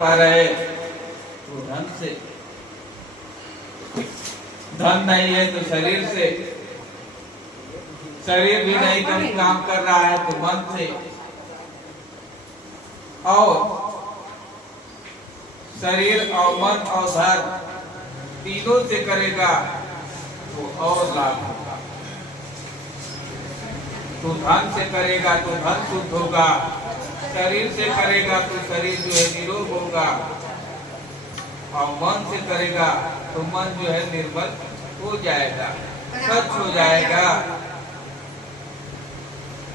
पा रहे तो धन से, धन नहीं है तो शरीर से, शरीर भी नहीं काम कर रहा है तो मन से, और शरीर और मन और धन तीनों से करेगा तो और लाभ होगा। तो धन से करेगा तो धन शुद्ध होगा, शरीर से करेगा तो शरीर जो है निरोग होगा, और मन से करेगा तो मन जो है निर्मल हो जाएगा, स्वच्छ हो जाएगा।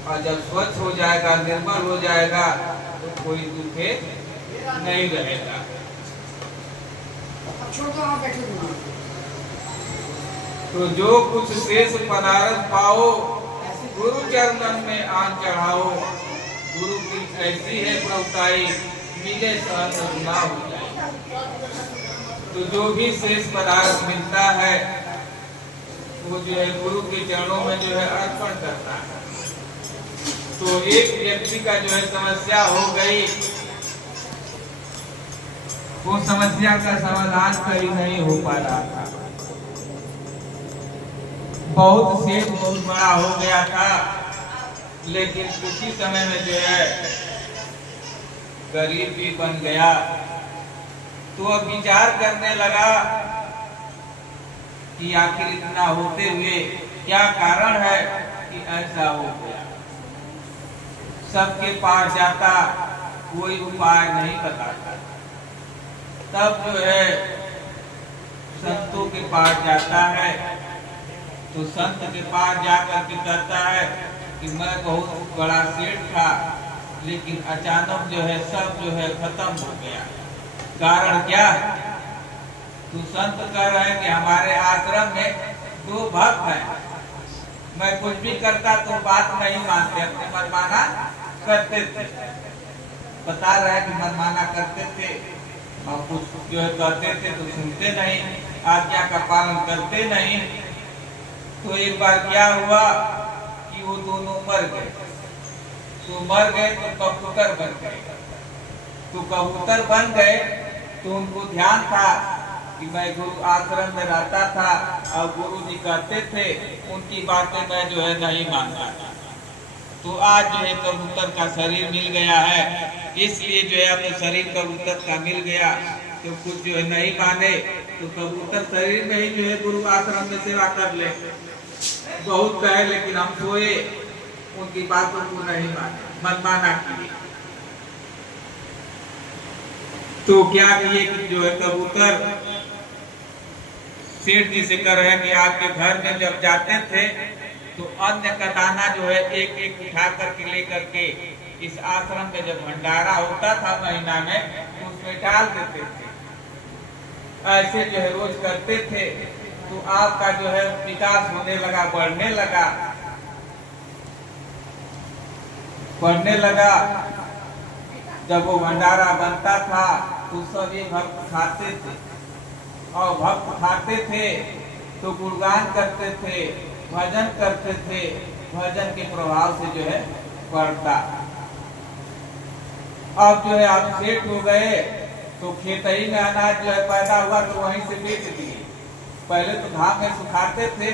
और जब स्वच्छ हो जाएगा, निर्मल हो जाएगा तो कोई दुखे नहीं रहेगा। तो जो कुछ शेष पदार्थ पाओ, गुरु चरणन में आन चढ़ाओ। गुरु की ऐसी है प्रभुताई, मिले सहज ना हो जाए। तो जो भी शेष पदार्थ मिलता है वो जो है गुरु के चरणों में जो है अर्पण करता है। तो एक व्यक्ति का जो है समस्या हो गई, वो समस्या का समाधान कहीं नहीं हो पा रहा था। बहुत सेठ बहुत बड़ा हो गया था, लेकिन उसी समय में जो है गरीब भी बन गया। तो अब विचार करने लगा कि आखिर इतना होते हुए क्या कारण है कि ऐसा हो गया। सबके पास जाता, कोई उपाय नहीं बताता। तब जो है संतों के पास जाता है, तो संत के पास जाकर के कहता है कि मैं बहुत बड़ा सेठ था, लेकिन अचानक जो है सब जो है खत्म हो गया। कारण क्या? तो संत कह रहे हैं कि हमारे आश्रम में 2 भक्त हैं, मैं कुछ भी करता तो बात नहीं मानते, अपने मनमाना करते थे। बता रहे हैं कि मनमाना करते थे, और कुछ जो है कहते थे तो सुनते नहीं, आज्ञा का पालन करते नहीं। तो एक बार क्या हुआ कि वो दोनों मर गए। तो मर गए तो कबूतर बन गए। तो कबूतर बन गए तो उनको ध्यान था कि मैं गुरु आश्रम में रहता था और गुरु जी कहते थे, उनकी बातें मैं जो है नहीं मानता था। तो आज जो है कबूतर का शरीर मिल गया है, इसलिए जो है अपने शरीर कबूतर का मिल गया। तो कुछ जो है नहीं माने तो कबूतर शरीर में ही जो है गुरु आश्रम में सेवा कर ले। बहुत कहे लेकिन हम सोए, उनकी बातों को नहीं माने, मनमाना किए। तो क्या किए कि जो है कबूतर सेठ जी से कह रहे हैं कि आपके घर में जब जाते थे तो अन्न का दाना जो है एक एक उठा करके लेकर के इस आश्रम में जब भंडारा होता था महीना में, तो उसमें डाल देते थे। ऐसे जो है रोज करते थे। तो आपका जो है विकास होने लगा, बढ़ने लगा, बढ़ने लगा। जब वो भंडारा बनता था तो सभी भक्त खाते थे, और भक्त खाते थे तो गुणगान करते थे, भजन करते थे। भजन के प्रभाव से जो है बढ़ता। अब जो है आप सेठ हो गए तो खेतई में अनाज जो है पैदा हुआ तो वहीं से बेच दिए। पहले तो घाम में सुखाते थे,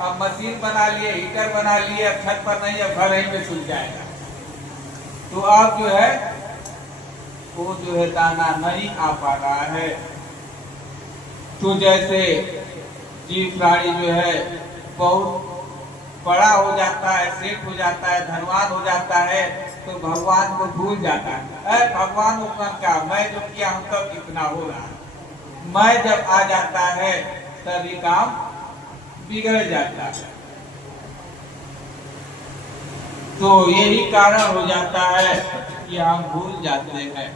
अब मशीन बना लिए, हीटर बना लिए, अब छत पर नहीं, अब घर ही में सूख जाएगा। तो अब जो है वो जो है दाना नहीं आ पा रहा है। तो जैसे जीव प्राणी जो है बहुत बड़ा हो जाता है, सेठ हो जाता है, धनवान हो जाता है, तो भगवान को भूल जाता है। भगवान उपकर का मैं जो किया हूं तब इतना हो रहा है। मैं जब आ जाता है तभी काम बिगड़ जाता है। तो यही कारण हो जाता है कि हम भूल जाते हैं।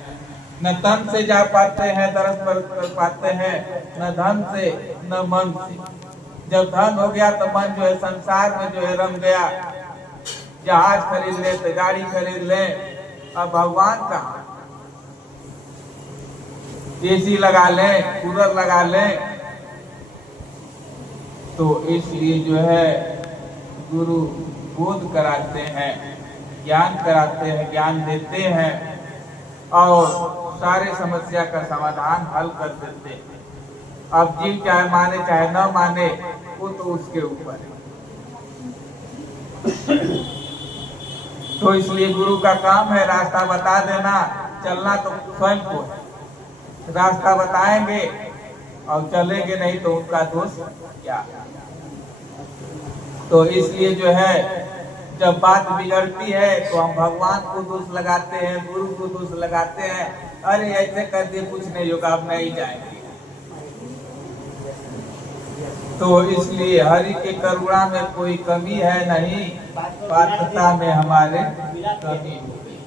न तन से जा पाते हैं, दरस पर पाते हैं, न धन से न मन से। जब धन हो गया तो मन जो है संसार में जो है रम गया। जहाज खरीद ले तो गाड़ी खरीद ले, अब भगवान कहाँ? एसी लगा ले, कूलर लगा ले। तो इसलिए जो है गुरु बोध कराते हैं, ज्ञान कराते हैं, ज्ञान देते हैं, और सारे समस्या का समाधान हल कर देते हैं। अब जीव चाहे माने चाहे न माने, वो तो उसके ऊपर है। तो इसलिए गुरु का काम है रास्ता बता देना, चलना तो स्वयं को है। रास्ता बताएंगे और चलेंगे नहीं तो उनका दोष क्या। तो इसलिए जो है जब बात बिगड़ती है तो हम भगवान को दोष लगाते हैं, गुरु को दोष लगाते हैं, अरे ऐसे कर दिए कुछ नहीं होगा, अब नहीं जाएंगे। तो इसलिए हरि के करुणा में कोई कमी है नहीं, पात्रता में हमारे कमी हो गई।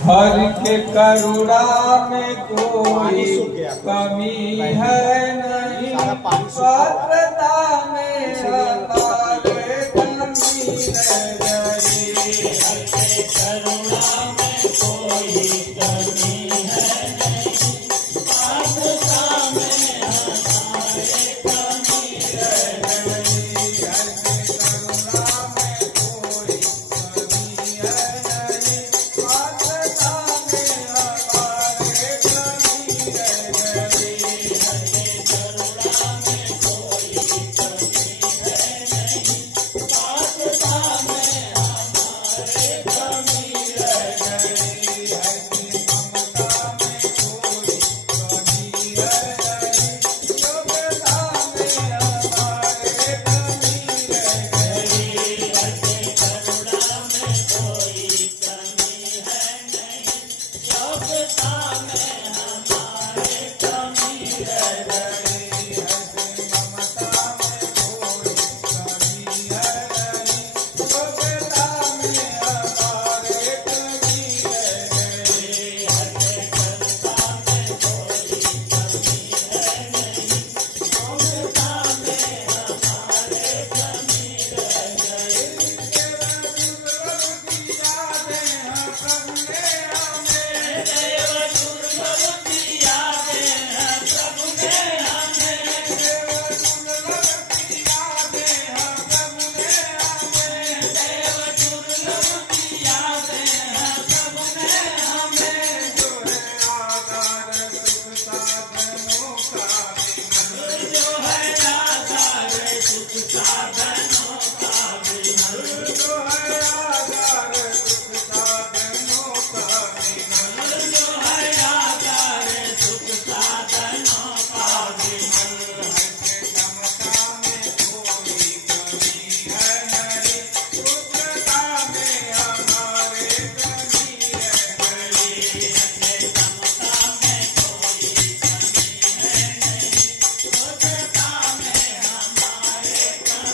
हरि के करुणा में कोई कमी है नहीं, पात्रता में हमारे कमी रह गई। हरि के करुणा में कोई कमी है नहीं, पात्रता में हमारे कमी रह गई। हरि के करुणा में कोई कमी है नहीं, पात्रता में हमारे कमी रह गई। हरि के करुणा में कोई कमी है नहीं, पात्रता में हमारे कमी रह गई। हरि की ममता में कोई कमी है नहीं, योग्यता में हमारे कमी रह गई। हरि के करुणा में कोई कमी है नहीं, योग्यता में हमारे कमी रह गई। हरि की ममता में कोई कमी है नहीं, योग्यता में हमारे कमी रह गई। हरि के करुणा में कोई कमी है नहीं, योग्यता में हमारे कमी रह गई। देव दुर्लभ की यादें हैं प्रभु ने हमें, देव दुर्लभ की यादें हैं प्रभु ने हमें, देव दुर्लभ की यादें हैं प्रभु ने हमें। जो है आधार सुख साधनों का विमल, जो है आधार सुख साधनों का विमल, जो है आधार सुख साधनों का विमल, जो है आधार सुख साधनों का विमल। हरि के क्षमता में कोई कमी है नहीं, पुत्रता में हमारे कमी रह गई। हरि के क्षमता में कोई कमी है नहीं, पुत्रता में हमारे कमी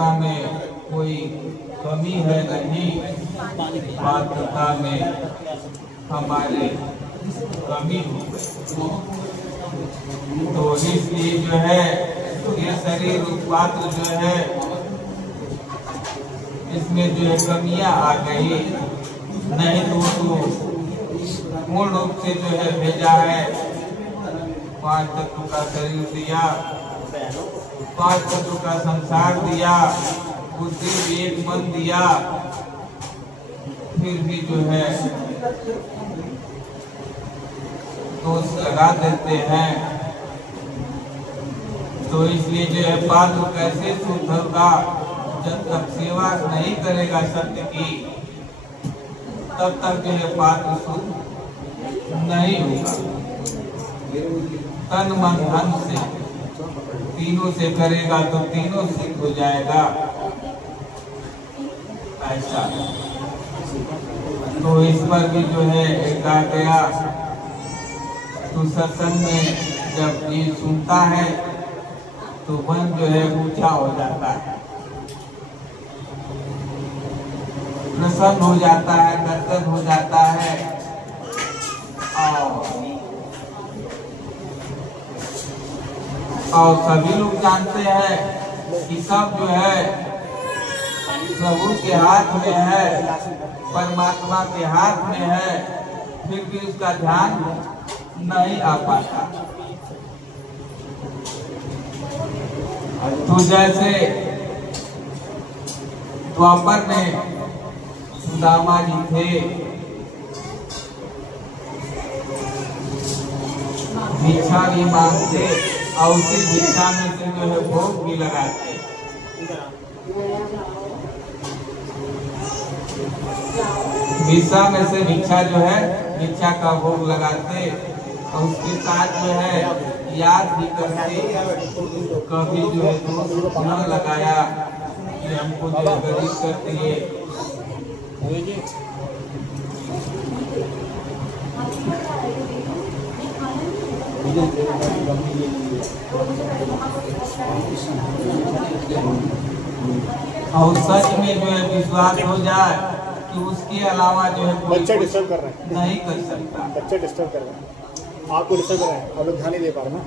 सेवा में कोई कमी है नहीं, पात्रता में हमारे कमी हो गई। तो इसलिए जो है ये शरीर पात्र जो है इसमें जो है कमियां आ गई, नहीं तो पूर्ण रूप से जो है भेजा है। 5 तत्व का शरीर दिया, 5 तत्व का संसार दिया, बुद्धि विवेक मन दिया, फिर भी जो है दोष लगा देते हैं। तो इसलिए जो है पात्र कैसे शुद्ध होगा? जब तक सेवा नहीं करेगा सत्य की, तब तक जो है पात्र शुद्ध नहीं होगा। तन मन धन से तीनों से करेगा तो तीनों सिद्ध हो जाएगा, ऐसा। तो इस पर भी जो है कहा गया, तो सत्संग में जब ये सुनता है तो मन जो है ऊंचा हो जाता है, प्रसन्न हो जाता है, कर्तव्य हो जाता है। और सभी लोग जानते हैं कि सब जो है प्रभु के हाथ में है, परमात्मा के हाथ में है, फिर भी उसका ध्यान नहीं आ पाता। तो जैसे द्वापर में सुदामा जी थे, भिक्षा भी मांगते और उसी भिक्षा में से जो है भोग भी लगाते। भिक्षा में से भिक्षा जो है भिक्षा का भोग लगाते और उसके साथ जो है याद भी करते, कभी जो है दोष न लगाया कि हमको जो गरीब करती है। और सच में जो है विश्वास हो जाए कि उसके अलावा जो है बच्चे डिस्टर्ब कर रहे हैं, नहीं कर सकता। बच्चे डिस्टर्ब कर रहे हैं, आपको डिस्टर्ब कर रहे हैं, आप लोग ध्यान नहीं दे पा रहे ना।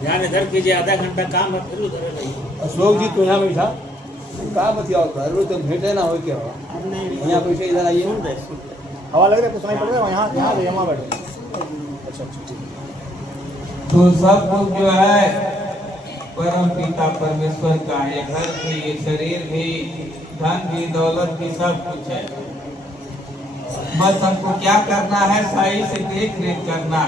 ध्यान इधर कीजिए, आधा घंटा काम है फिर उधर नहीं। अशोक जी तो यहाँ बैठा का बतियाओ घर तो भेटे ना हो क्या यहाँ बैठे, इधर आइए। हवा लग रहा है, कुछ नहीं पड़ रहा है, यहाँ यहाँ यहाँ बैठे। अच्छा अच्छा ठीक। तो सब कुछ जो है परम पिता परमेश्वर का है, घर भी, ये शरीर भी, धन भी, दौलत भी, सब कुछ है। बस हमको क्या करना है? सही से देख रेख करना।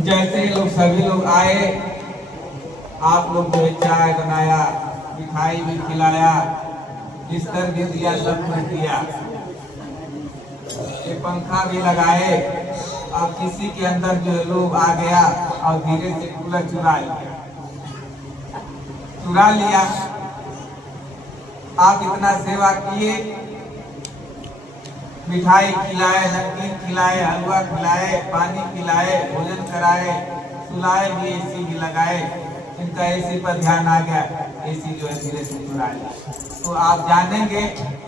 जैसे लोग सभी लोग आए, आप लोग जो है चाय बनाया, मिठाई भी खिलाया, बिस्तर भी दिया, सब कुछ दिया, ये पंखा भी लगाए। अब किसी के अंदर जो लोग आ गया और धीरे से कूलर चुरा लिया। आप इतना सेवा किए, मिठाई खिलाए, नमकीन खिलाए, हलवा खिलाए, पानी पिलाए, भोजन कराए, सुलाए भी, एसी भी लगाए। इनका एसी पर ध्यान आ गया, एसी जो है धीरे से चुरा लिया। तो आप जानेंगे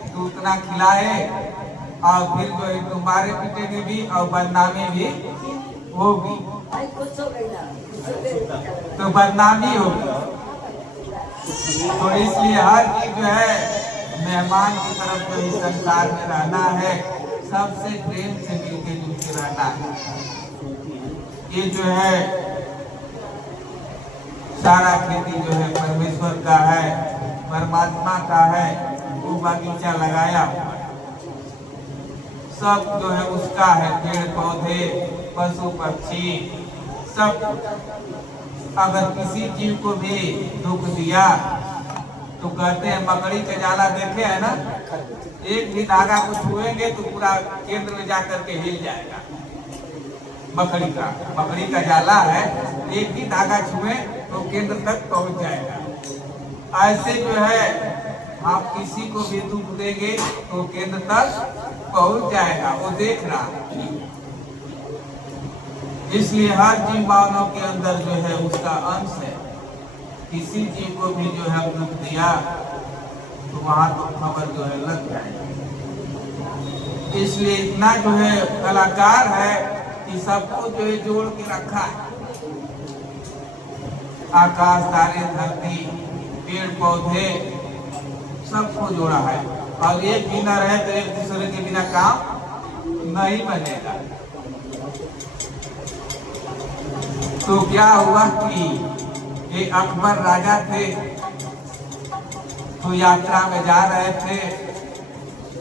तो उतना खिलाए और फिर जो है तुम्हारे पिटेगी भी और बदनामी भी होगी, तो बदनामी होगी। तो इसलिए हर चीज जो है मेहमान की तरफ जो इस संसार में रहना है, सबसे प्रेम से मिलके जुलके रहना है। ये जो है सारा खेती जो है परमेश्वर का है, परमात्मा का है। वो बगीचा लगाया, सब जो है उसका है, पेड़ पौधे, पशु पक्षी, सब। अगर किसी जीव को भी दुख दिया तो कहते हैं, मकड़ी का जाला देखे है ना, एक भी धागा को छुएंगे तो पूरा केंद्र में जाकर के हिल जाएगा। मकड़ी का जाला है, एक भी धागा छुए तो केंद्र तक पहुंच जाएगा। ऐसे जो है आप किसी को भी दुख देंगे तो केंद्र तक पहुंच जाएगा, वो देख रहा है। इसलिए हर जीव मानव के अंदर जो है उसका अंश है, किसी जीव को भी जो है दुख दिया तो वहां तो खबर जो है लग जाएगी। इसलिए इतना जो है कलाकार है कि सबको जो है जोड़ के रखा है। आकाश, तारे, धरती, पेड़ पौधे सबको जोड़ा है। और एक बिना रहे तो एक दूसरे के बिना काम नहीं बनेगा। तो क्या हुआ कि ये अकबर राजा थे, तो यात्रा में जा रहे थे,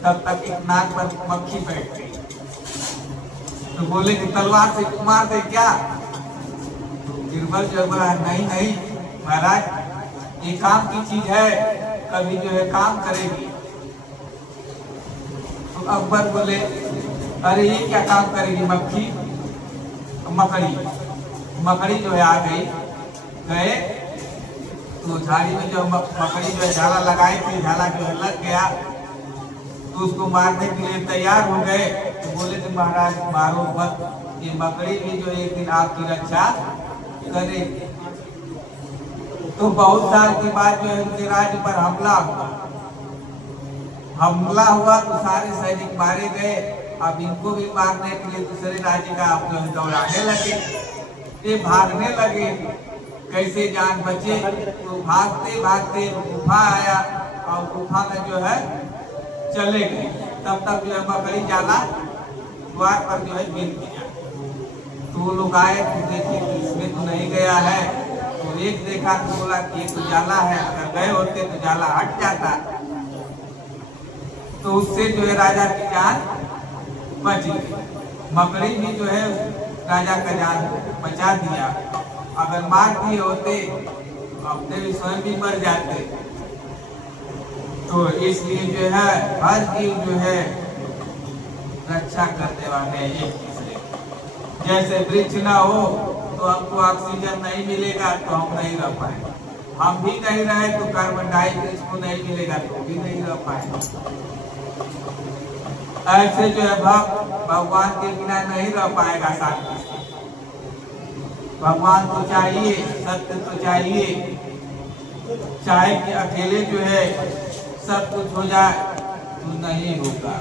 तब तक एक नाक पर मक्खी बैठ गई। तो बोले कि तलवार से मार दे क्या? तो बीरबल जो बोला नहीं नहीं महाराज, ये काम की चीज है, कभी जो है काम करेगी। तो अकबर बोले अरे ये क्या काम करेगी मक्खी? मकड़ी जो है आ गई, गए तो झाड़ी में जो मकड़ी जो है झाला लगाई थी, झाला जो है लग गया, तो उसको मारने के लिए तैयार हो गए। तो बोले थे महाराज मारो मत, ये मकड़ी भी जो एक दिन आपकी रक्षा करेगी। तो बहुत साल के बाद जो है उनके राज्य पर हमला हुआ तो सारे सैनिक मारे गए। अब इनको भी मारने के लिए दूसरे राज्य का आप जो है दौड़ाने लगे, ये भागने लगे, कैसे जान बचे। तो भागते भागते गुफा आया और गुफा में जो है चले गए। तब तक जो है मकड़ी जाला द्वार पर जो है गिर गया। तो वो लोग आए तो देखे कि इसमें तो नहीं गया है। तो एक देखा तो बोला कि ये तो जाला है, अगर गए होते तो जाला हट जाता। तो उससे जो है राजा की जान बच गई। मकड़ी भी जो है राजा का जान बचा दिया। अगर मार दिए होते अपने भी स्वयं भी मर जाते। तो इसलिए जो है हर जीव जो है रक्षा करने वाले एक दूसरे। जैसे वृक्ष ना हो तो हमको ऑक्सीजन नहीं मिलेगा तो हम नहीं रह पाएंगे, हम भी नहीं रहे तो कार्बन डाइऑक्साइड को नहीं मिलेगा तो भी नहीं रह पाएंगे। ऐसे जो है भगवान के बिना नहीं रह पाएगा शांति से। भगवान तो चाहिए, सत्य तो चाहिए। चाहे कि अकेले जो है सब कुछ हो जाए तो नहीं होगा।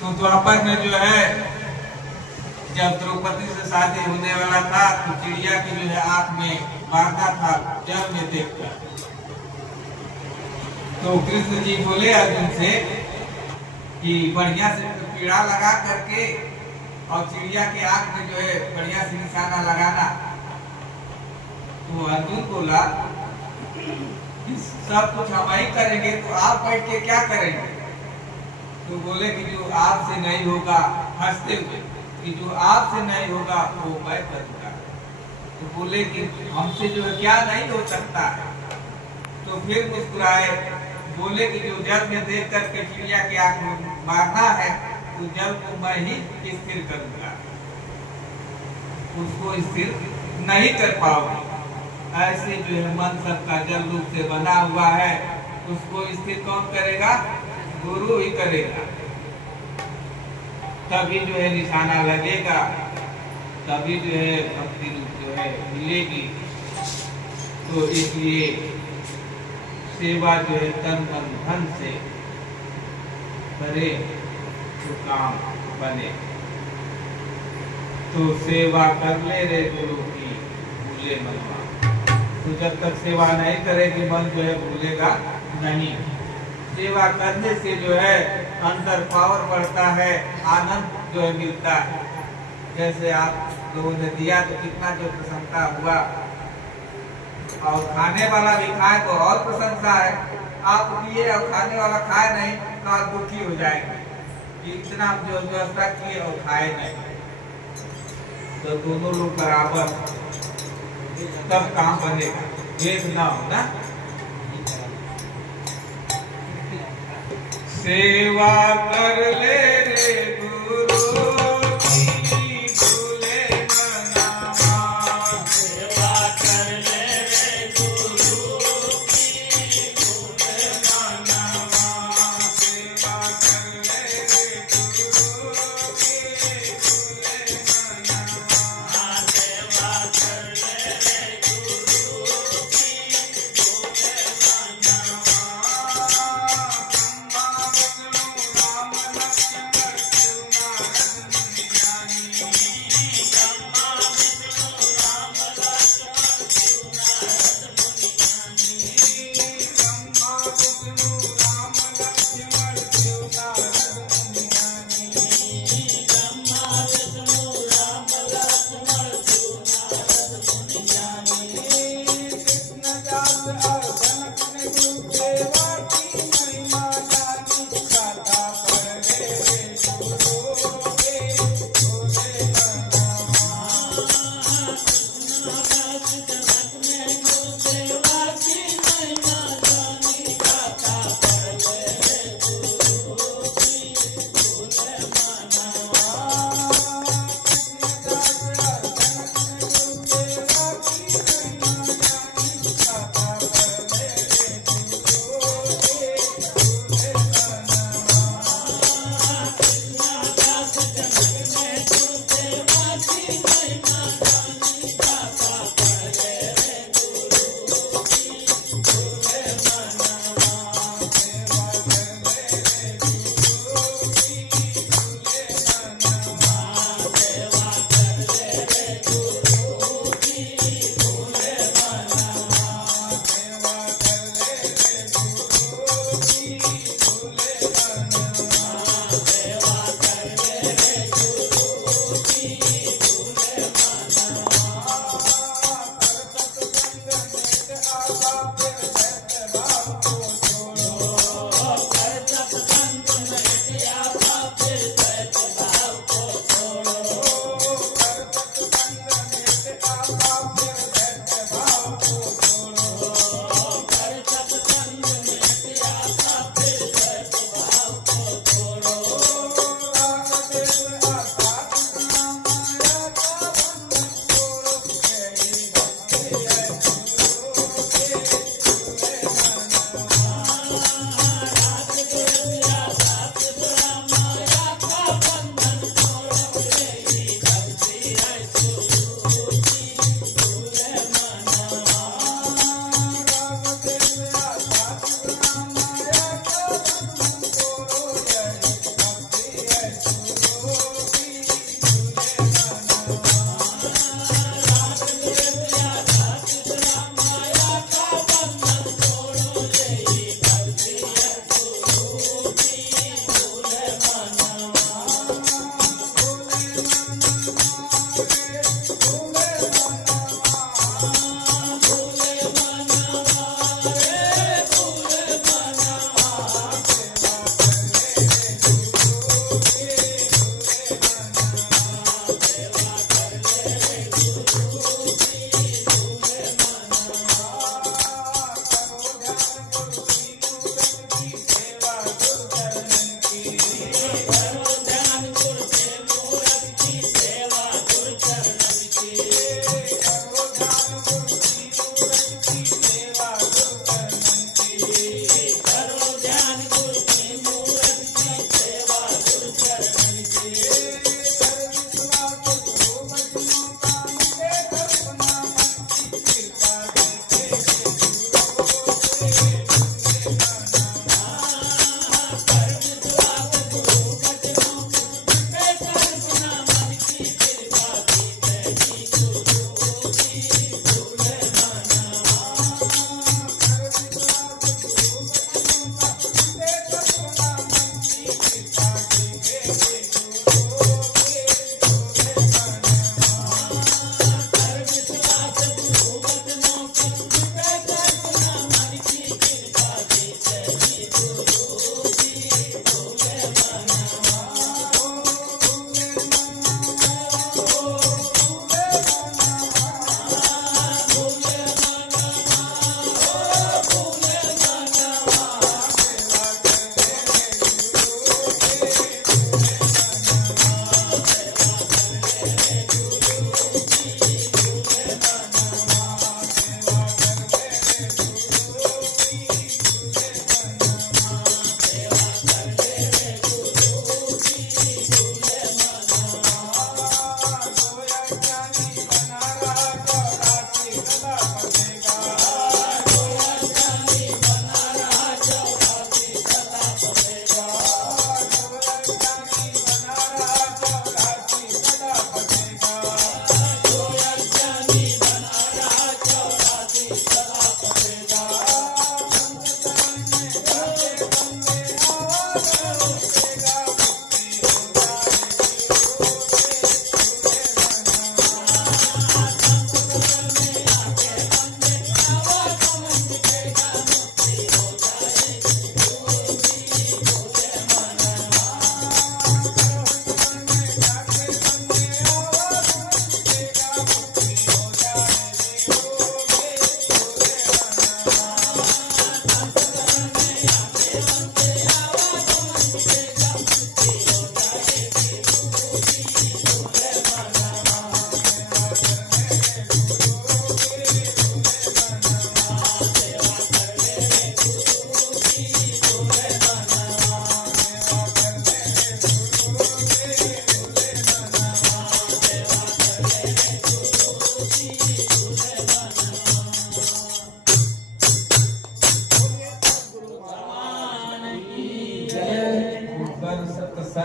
तो द्वापर में जो है जब द्रौपदी से शादी होने वाला था तो चिड़िया की जो है आंख में मारता था जल में देखकर। तो कृष्ण जी बोले अर्जुन से कि बढ़िया से कीड़ा लगा करके और चिड़िया के आंख में जो है बढ़िया से निशाना लगाना। तो अर्जुन बोला कि सब कुछ हम ही करेंगे तो आप बैठ के क्या करेंगे? तो बोले कि जो आपसे नहीं होगा, हंसते हुए कि जो आपसे नहीं होगा वो मैं करूंगा। तो बोले कि हमसे जो है क्या नहीं हो सकता है। तो फिर मुस्कुराए, बोले कि जो जल में देख करके चिड़िया के आंख में मारना है तो जल को मैं ही स्थिर करूंगा, उसको स्थिर नहीं कर पाओगे। ऐसे जो है मन सबका जल रूप से बना हुआ है, उसको स्थिर कौन करेगा? गुरु ही करेगा। तभी जो है निशाना लगेगा, तभी जो है भक्ति रूप जो है मिलेगी। तो इसलिए सेवा जो है तन मन धन से करे तो काम बने। तो सेवा कर ले रे गुरु की भूले मनवा। तो जब तक सेवा नहीं करेगी मन जो है भूलेगा नहीं। सेवा करने से जो है अंदर पावर बढ़ता है, आनंद जो है मिलता है। जैसे आप लोगों ने दिया तो कितना जो प्रसन्नता हुआ, और खाने वाला भी खाए तो और प्रशंसा है। आप दिए और खाने वाला खाए नहीं तो आप दुखी हो जाएंगे कि इतना जो व्यवस्था किए और खाए नहीं। तो दोनों लोग बराबर, तब काम बनेगा, भेद ना हो ना। सेवा कर ले रे गुरु की भूले मनावा। सेवा कर ले रे गुरु की भूले मनावा। सेवा कर ले रे गुरु की भूले मनावा। सेवा कर ले रे गुरु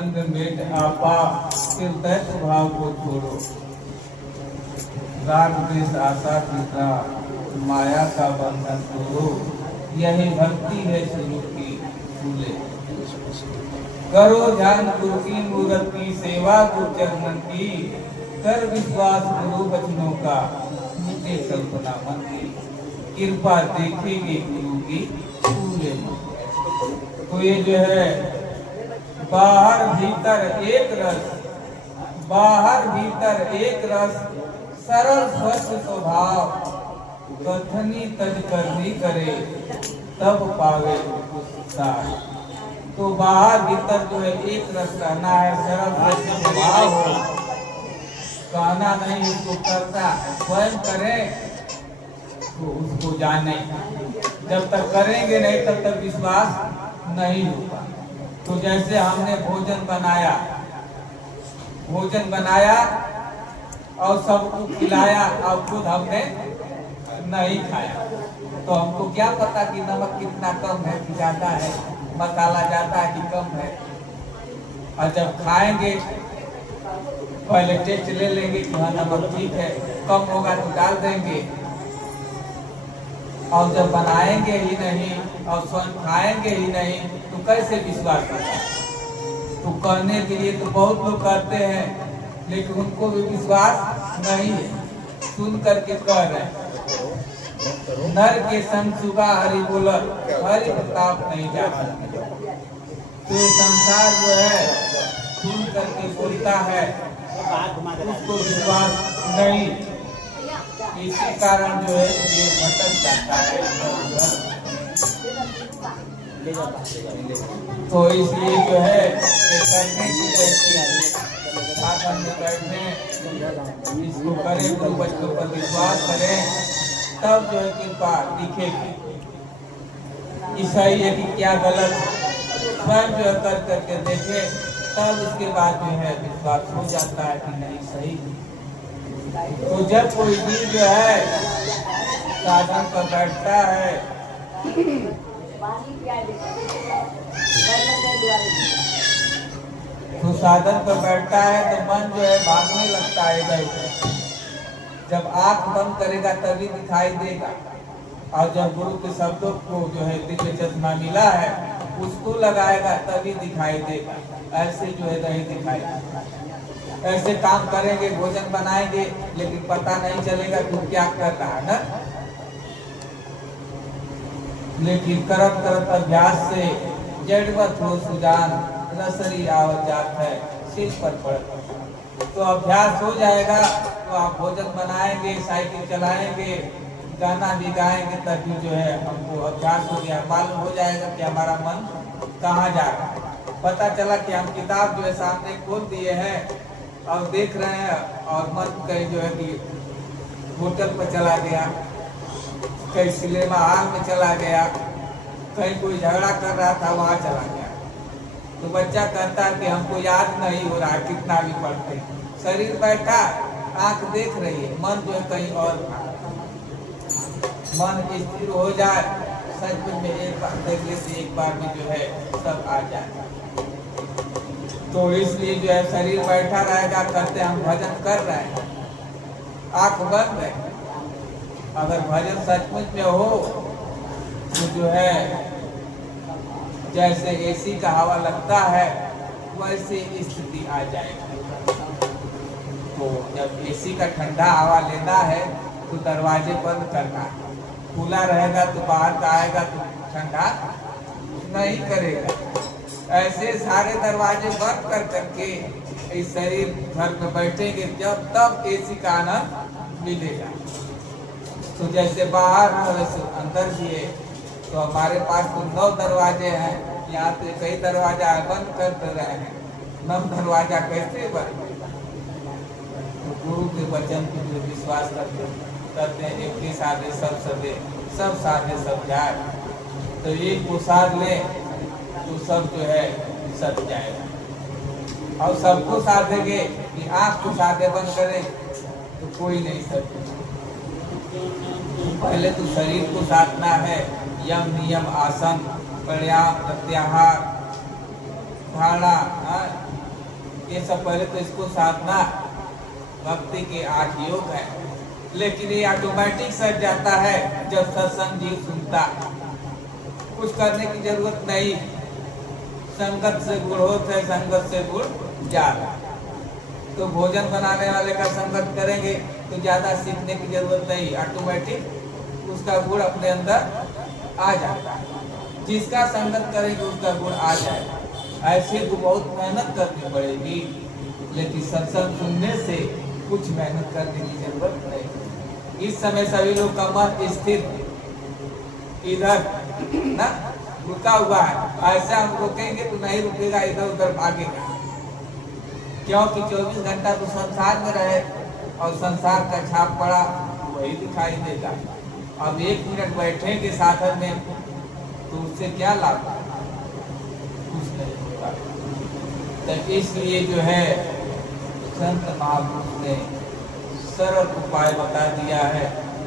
संग मेट आपा, फिर दैत्य भाव को छोड़ो। राग द्वेष आशा तृष्णा माया का बंधन तोड़ो, यही भक्ति है शुरू की फूले। करो ध्यान गुरु की मूरत की, सेवा गुरु चरणन की, कर विश्वास गुरु वचनों का, मुझे कल्पना मन की, कृपा देखेंगे गुरु की फूले। तो ये जो है बाहर भीतर एक रस, बाहर भीतर एक रस, सरल स्वच्छ स्वभाव, कथनी तज करनी करे, तब पावे सार। तो बाहर भीतर जो है एक रस रहना है, सरल स्वच्छ स्वभाव हो, कहना नहीं उसको करता, स्वयं करे तो उसको जाने। जब तक करेंगे नहीं तब तक विश्वास नहीं होगा। तो जैसे हमने भोजन बनाया और सबको खिलाया और खुद हमने नहीं खाया, तो हमको क्या पता कि नमक कितना कम है कि ज्यादा है, मसाला ज्यादा है कि कम है। और जब खाएंगे पहले टेस्ट ले लेंगे कि हाँ नमक ठीक है, कम होगा तो डाल देंगे। और जब बनाएंगे ही नहीं और स्वयं खाएंगे ही नहीं तो कैसे विश्वास करें? तो करने के लिए तो बहुत लोग करते हैं, लेकिन उनको भी विश्वास नहीं है, सुन करके कह रहे हैं। नर के संग सुगा हरि बोला, हरि प्रताप नहीं जाता। तो ये संसार जो है सुन करके बोलता है, उसको विश्वास नहीं, इसी कारण जो है ये भटक जाता है। तो इसलिए जो है ये करने की साधन में बैठने, इसको करें, गुरु बच्चों पर विश्वास करें, तब जो है कृपा दिखेगी। कि सही है कि क्या गलत, स्वयं जो है कर करके देखे, तब उसके बाद जो है विश्वास हो जाता है कि नहीं सही। तो जब कोई जीव जो है साधन पर बैठता है तो साधन पर बैठता है तो मन जो है भागने लगता है इधर उधर। जब आंख बंद करेगा तभी दिखाई देगा, और जब गुरु के शब्दों को जो है दिव्य चश्मा मिला है उसको लगाएगा तभी दिखाई देगा, ऐसे जो है नहीं दिखाई देगा। ऐसे काम करेंगे, भोजन बनाएंगे, लेकिन पता नहीं चलेगा तू क्या कर रहा है ना। लेकिन करत करत अभ्यास से जड़वत हो सुजान, रसरी आवत जात है सिर पर पड़। तो अभ्यास हो जाएगा तो आप भोजन बनाएंगे, साइकिल चलाएंगे, गाना भी गाएंगे, तभी जो है हमको अभ्यास हो गया, मालूम हो जाएगा कि हमारा मन कहाँ जा रहा है। पता चला कि हम किताब जो है सामने खोल दिए हैं और देख रहे हैं, और मन कहीं जो है कि होटल पर चला गया, कहीं सिनेमा हॉल में चला गया, कहीं कोई झगड़ा कर रहा था वहाँ चला गया। तो बच्चा कहता है कि हमको याद नहीं हो रहा है कितना भी पढ़ते, शरीर बैठा, आंख देख रही है, मन जो है कहीं और था। मन स्थिर हो जाए, सच में एक बार देख लेते, एक बार में जो है सब आ जाए। तो इसलिए जो है शरीर बैठा रहेगा, करते हम भजन कर रहे हैं, आंख बंद है। अगर भजन सचमुच में हो तो जो है जैसे एसी का हवा लगता है वैसे स्थिति आ जाएगी। तो जब एसी का ठंडा हवा लेना है तो दरवाजे बंद करना है, खुला रहेगा तो बाहर का आएगा तो ठंडा नहीं करेगा। ऐसे सारे दरवाजे बंद कर करके इस शरीर घर में बैठेंगे, जब तब एसी का आनंद मिलेगा। तो जैसे बाहर है वैसे अंदर भी है। तो हमारे पास तो 9 दरवाजे हैं, यहाँ पे कई दरवाजा बंद कर रहे हैं, 9 दरवाजा कैसे बंद? तो गुरु के वचन पे विश्वास करते हैं, एक के साधे सब सदे, सब साधे सब जाए। तो एक को साध ले तो सब जो है सद जाएगा। और सबको साधेंगे कि आँख को साधे बंद करें तो कोई नहीं सद। पहले तो शरीर को साधना है, यम नियम आसन, प्राणायाम प्रत्याहार धारणा, ये सब पहले तो इसको साधना, भक्ति के 8 योग है, लेकिन ये ऑटोमेटिक सज जाता है जब सत्संग जीव सुनता। कुछ करने की जरूरत नहीं, संगत से गुण होता है, संगत से गुण ज्यादा। तो भोजन बनाने वाले का संगत करेंगे तो ज्यादा सीखने की जरूरत नहीं, ऑटोमेटिक उसका गुण अपने अंदर आ जाता है। जिसका संगत करेंगे उसका गुण आ जाएगा। ऐसे तो बहुत मेहनत करनी पड़ेगी, लेकिन सत्संग सुनने से कुछ मेहनत करने की जरूरत नहीं। इस समय सभी लोग कमर स्थिर इधर ना रुका हुआ है, ऐसा हम रोकेंगे तो नहीं रुकेगा, इधर उधर भागेगा। क्योंकि 24 घंटा तो संसार में रहे और संसार का छाप पड़ा वही दिखाई देगा। अब 1 मिनट बैठेंगे साधन में तो उससे क्या लाभ, कुछ नहीं होगा। तो इसलिए जो है संत महापुरुष ने सरल उपाय बता दिया है।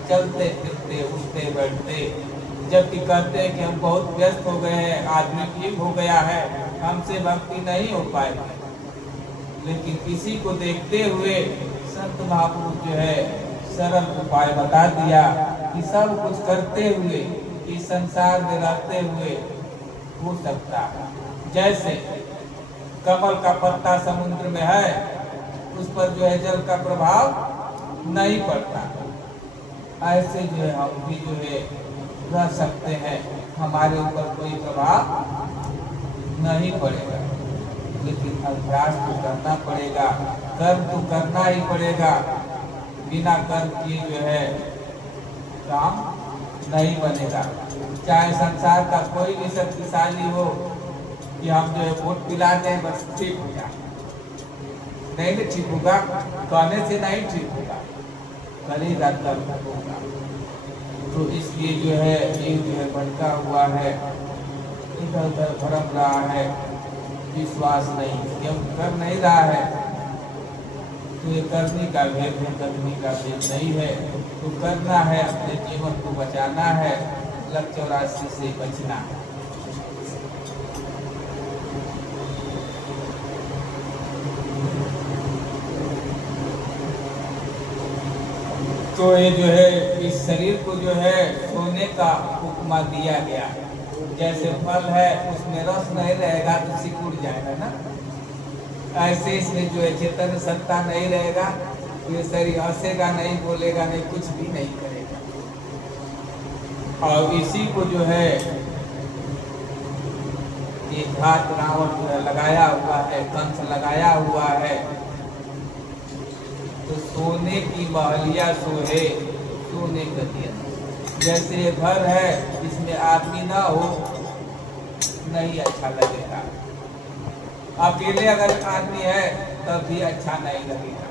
चलते फिरते उठते बैठते, जबकि कहते हैं कि हम बहुत व्यस्त हो गए हैं, आदमी ठीक हो गया है, हमसे भक्ति नहीं हो पाएगी, लेकिन इसी को देखते हुए संत महापुरुष जो है सरल उपाय बता दिया कि सब कुछ करते हुए इस संसार में रहते हुए हो सकता है। जैसे कमल का पत्ता समुद्र में है, उस पर जो है जल का प्रभाव नहीं पड़ता, ऐसे जो है हम भी जो है रह सकते हैं, हमारे ऊपर कोई प्रभाव नहीं पड़ेगा। लेकिन अभ्यास तो करना पड़ेगा, कर्म तो करना ही पड़ेगा। बिना कर्म किए जो है काम नहीं बनेगा। चाहे संसार का कोई भी शक्तिशाली हो कि हम जो है वोट पिला दें बस ठीक हो जाए, नहीं तो ठीक होगा, कहने से नहीं ठीक होगा, करेगा तब होगा। तो इसलिए जो है ये जो है भटका हुआ है, इधर उधर भटक रहा है, विश्वास नहीं, क्यों कर नहीं रहा है, तो ये करने का भेद है, करने का भेद नहीं है। तो करना है, अपने जीवन को बचाना है, लक्ष्य 84 से बचना है। तो ये जो है इस शरीर को जो है सोने का उपमा दिया गया है। जैसे फल है उसमें रस नहीं रहेगा तो सिकुड़ जाएगा ना, ऐसे इसमें जो है चेतन सत्ता नहीं रहेगा, ये शरीर हंसेगा नहीं, बोलेगा नहीं, कुछ भी नहीं करेगा। और इसी को जो है ये घात रावण जो है लगाया हुआ है, कंस लगाया हुआ है। तो सोने की महलिया सोहे सोने का दिया। जैसे ये घर है, इसमें आदमी ना हो नहीं अच्छा लगेगा, अकेले अगर आदमी है तब भी अच्छा नहीं लगेगा।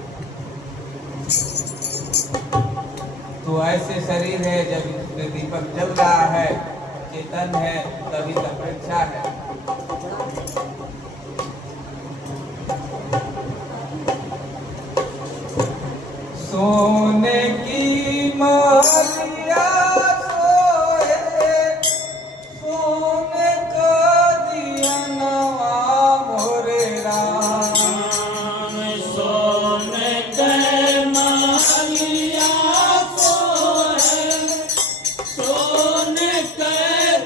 तो ऐसे शरीर है, जब इसमें दीपक जल रहा है, चेतन है, तभी तक अच्छा है। सोने की महलिया सोए सोने का दिया नवा मोरे राम, सोने के महलिया सोहे, सोने के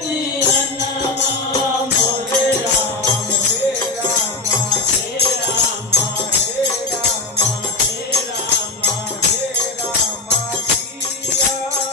दिया नवा मोरे राम, हे राम हे राम, हे राम हे राम, हे राम सिया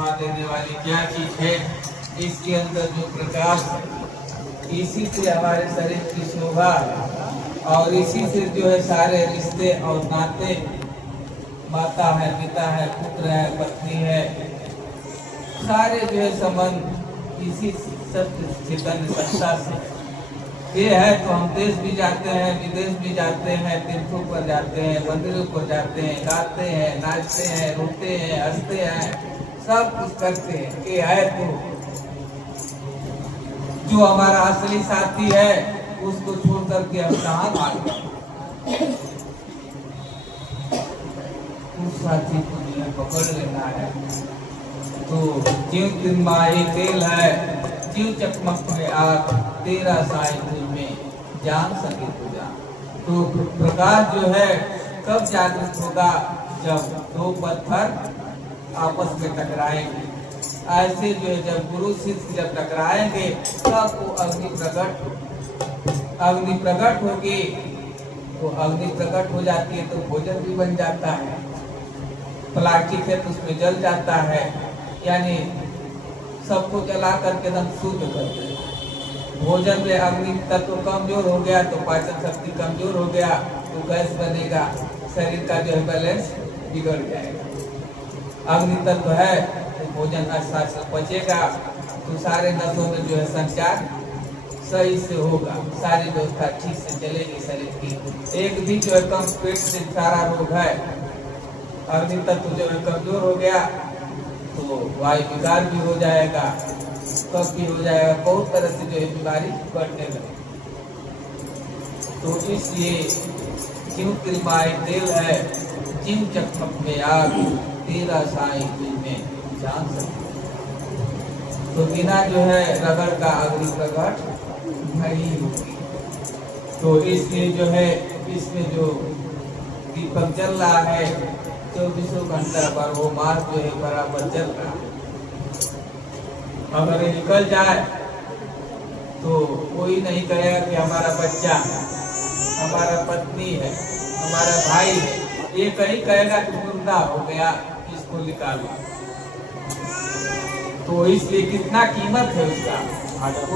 शोभा देने वाली क्या चीज है? इसके अंदर जो प्रकाश है, इसी से हमारे शरीर की शोभा और इसी से जो है सारे रिश्ते और नाते, माता है, पिता है, पुत्र है, पत्नी है, सारे जो है संबंध इसी सत्य चैतन्य सत्ता से। ये है तो हम देश भी जाते हैं, विदेश भी जाते हैं, तीर्थों पर जाते हैं, मंदिरों पर जाते हैं, गाते हैं, नाचते हैं, रोते हैं, हंसते हैं, सब कुछ करते हैं। ये है तो जो हमारा असली साथी है उसको छोड़ करके हम कहाँ भागें? उस साथी को जो है पकड़ लेना है। तो जीव तिनमाही तेल है, जीव चकमक में आग, तेरा साई तुझ में जान सके तो जान। तो प्रकाश जो है कब जागृत होगा? जब दो पत्थर आपस में टकराएंगे। ऐसे जो है जब गुरु शिष्य जब टकराएंगे तब वो अग्नि प्रकट होगी। तो अग्नि प्रकट हो जाती है तो भोजन भी बन जाता है। प्लास्टिक है तो उसमें जल जाता है, यानी सबको जला करके एकदम शुद्ध करते हैं। भोजन में अग्नि तत्व कमजोर हो गया तो पाचन शक्ति कमजोर हो गया तो गैस बनेगा, शरीर का जो है बैलेंस बिगड़ जाएगा। अग्नि तत्व है तो भोजन अच्छा से पचेगा तो सारे नसों में जो है संचार सही से होगा, सारी व्यवस्था ठीक से चलेगी शरीर की। एक भी जो है कम पेट से सारा रोग है, अग्नि तत्व जो है कमजोर हो गया तो वायु विकार भी हो जाएगा, कफ भी हो जाएगा, बहुत तरह से जो है बीमारी बढ़ने लगे। तो इसलिए जीव तिलमाई तेल है, जीव चकमक में आग, तेरा साई तुझ में जान सके। तो बिना जो है रगड़ का अग्नि प्रकट नहीं होगी। तो इसलिए जो है इसमें जो दीपक जल रहा है 24 घंटा पर वो मार्ग जो है बराबर चल रहा है। अगर ये निकल जाए तो कोई नहीं कहेगा कि हमारा बच्चा है, हमारा पत्नी है, हमारा भाई है, ये कहीं कहेगा कि मुर्दा हो गया, इसको निकालो। तो इसलिए कितना कीमत है उसका,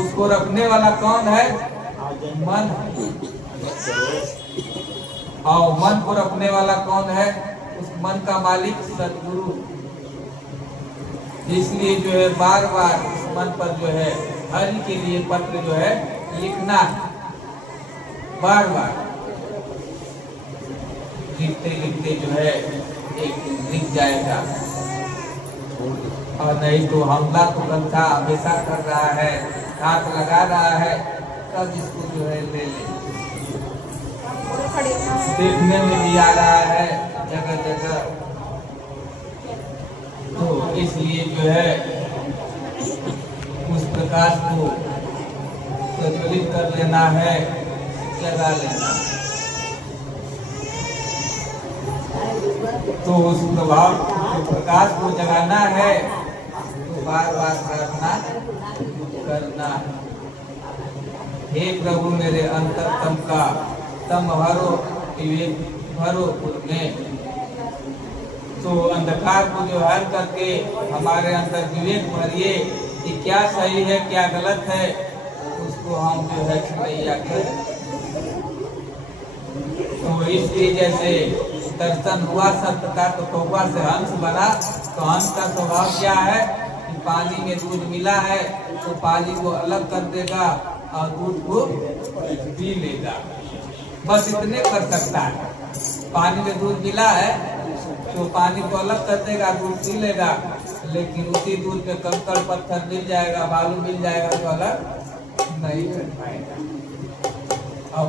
उसको रखने वाला कौन है? मन है। और मन को रखने वाला कौन है? उस मन का मालिक सदगुरु। इसलिए जो है बार बार इस मन पर जो है हरि के लिए पत्र जो है लिखना है, बार बार लिखते लिखते जो है एक दिन लिख जाएगा। और नहीं तो हमला तो गंथा हमेशा कर रहा है, हाथ लगा रहा है, तब इसको जो है ले ले। देखने में भी आ रहा है जगह जगह। तो इसलिए जो है उस प्रकाश को प्रज्वलित कर लेना है, जगा लेना। तो उस प्रभाव प्रकाश को जगाना है तो बार बार प्रार्थना करना है। हे प्रभु मेरे अंतरतम का तम भरो विवेक भरो में। तो अंधकार को जो हल करके हमारे अंदर विवेक भरिए कि क्या सही है क्या गलत है, उसको हम जो है छुड़ैया करें। तो इसलिए जैसे दर्शन हुआ सत्य का तो कौवा से हंस बना, तो हंस का स्वभाव क्या है कि पानी में दूध मिला है तो पानी को अलग कर देगा और दूध को पी लेगा, बस इतने कर सकता है। पानी में दूध मिला है तो पानी को अलग कर देगा, दूध पी लेगा, लेकिन उसी दूध में कंकड़ पत्थर मिल जाएगा, बालू मिल जाएगा तो अलग नहीं कर पाएगा। और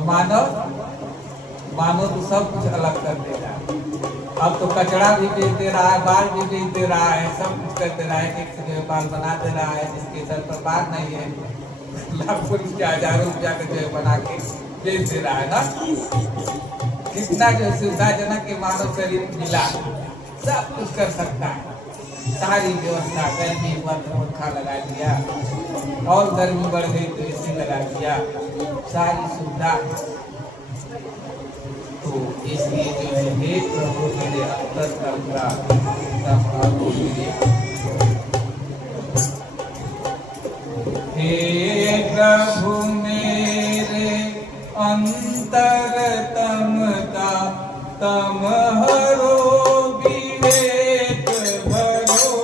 मानव तो सब कुछ अलग कर देगा। अब तो कचरा भी बेच दे रहा है, बाल भी बेच दे रहा है, सब कुछ कर दे रहा है, एक बाल बना दे रहा है जिसके सर पर बाल नहीं है, लाखों रुपया हजारों रुपया का जो है बना के बेच दे रहा है ना। कितना जो सुविधाजनक के मानव शरीर मिला, सब कुछ कर सकता है, सारी व्यवस्था। गर्मी हुआ तो पंखा लगा दिया, और गर्मी बढ़ गई तो एसी लगा दिया, सारी सुविधा। तो इसलिए जो है हे प्रभु मेरे अंतर का अंतरतमता तम हरो विवेक भरो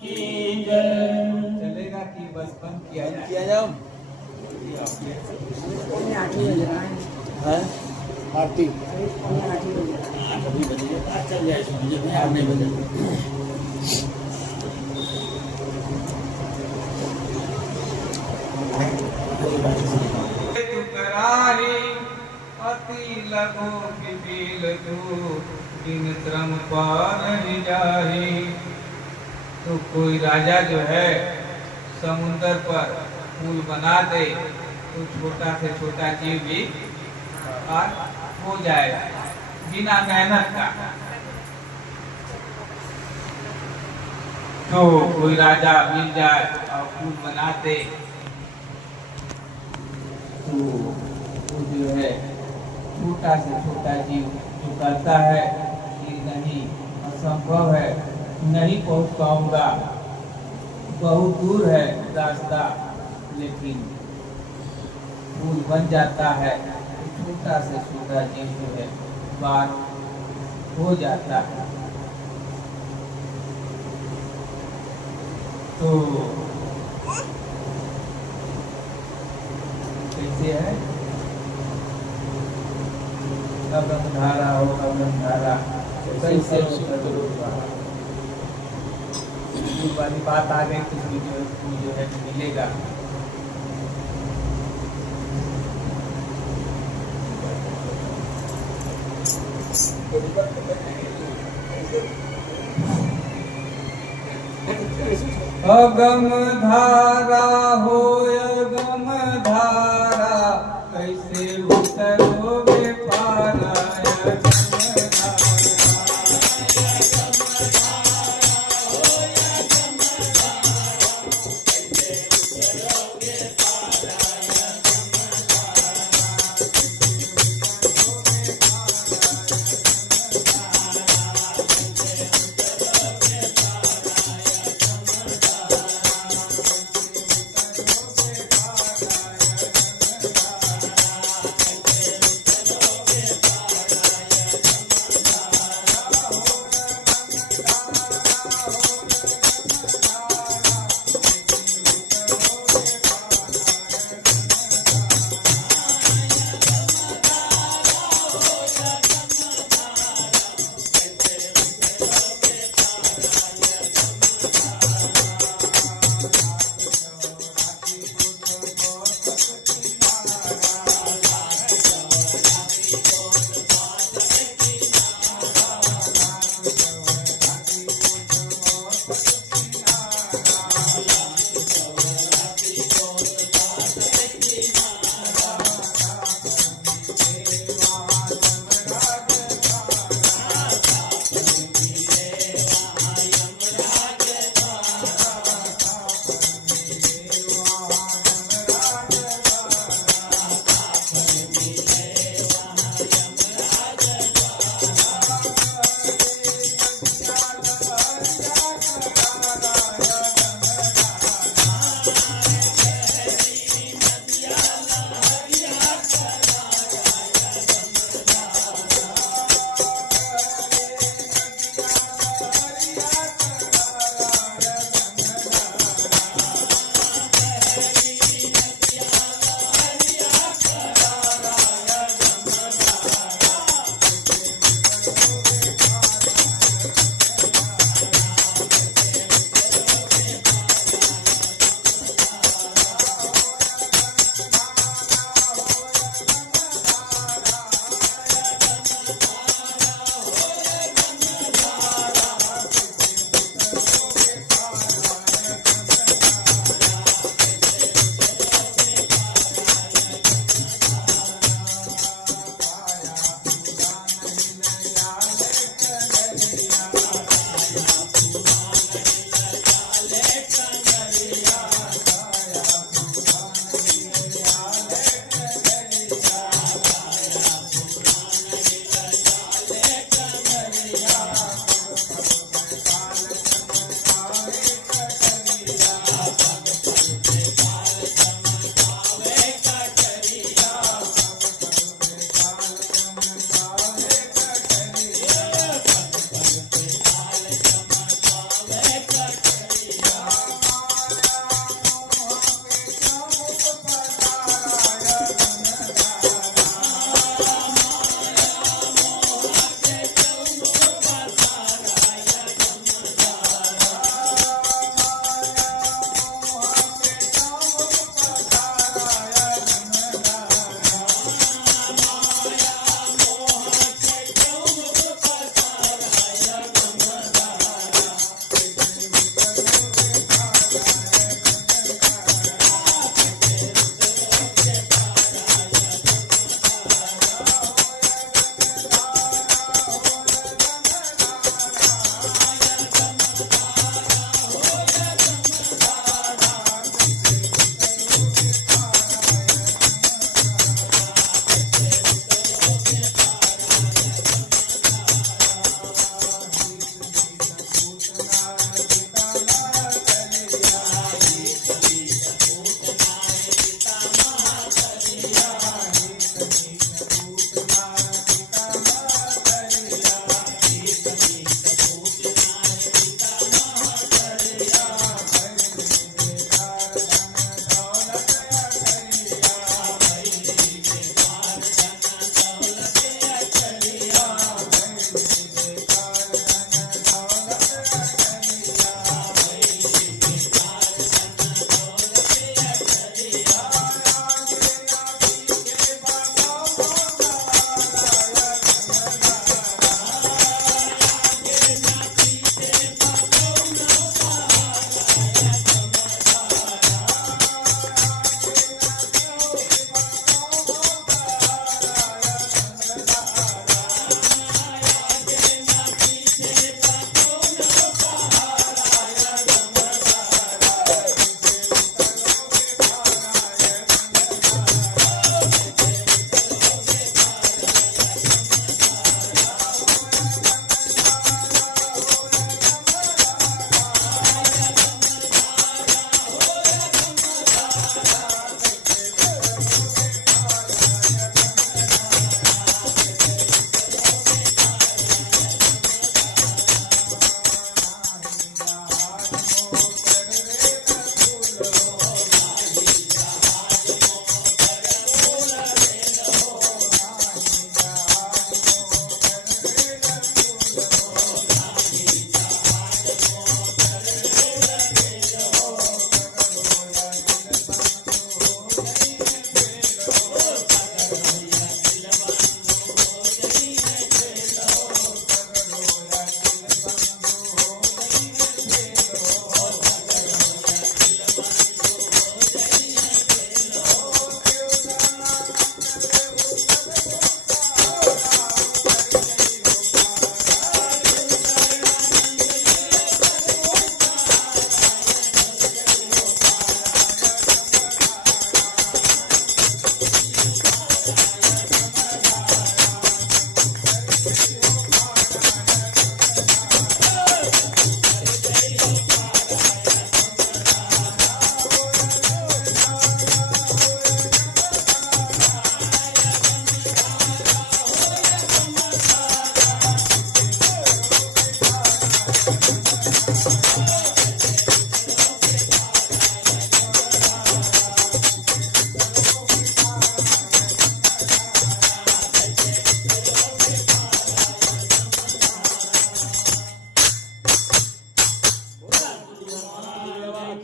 की जय। चलेगा कि बस बंद किया बंद जाए? किया जाओ हैं? आरती अभी बजेगा, चल जाए समझे में, आप नहीं बजेगा। तू कराही अति लघु बिल तू दिन श्रम पर नहीं जाही। तो कोई राजा जो है समुंदर पर पुल बना दे तो छोटा से छोटा जीव भी पार हो जाएगा बिना मेहनत का। तो कोई राजा मिल जाए और पुल बना दे तो वो जो है छोटा से छोटा जीव जो करता है कि नहीं असंभव है, नहीं पहुंच पाऊंगा, बहुत दूर है रास्ता, लेकिन पुल बन जाता है तो छोटा से छोटा जीव जो है पार हो जाता है। तो कैसे है कदम धारा हो कदम धारा कैसे हो वाली बात आ गई तो वीडियो जो है मिलेगा। अगम धारा हो अगम धारा कैसे उतरोगे पारा अगम धारा।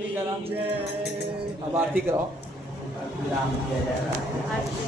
सीताराम। अब आरती कराओ। विराम किया जा रहा है। आरती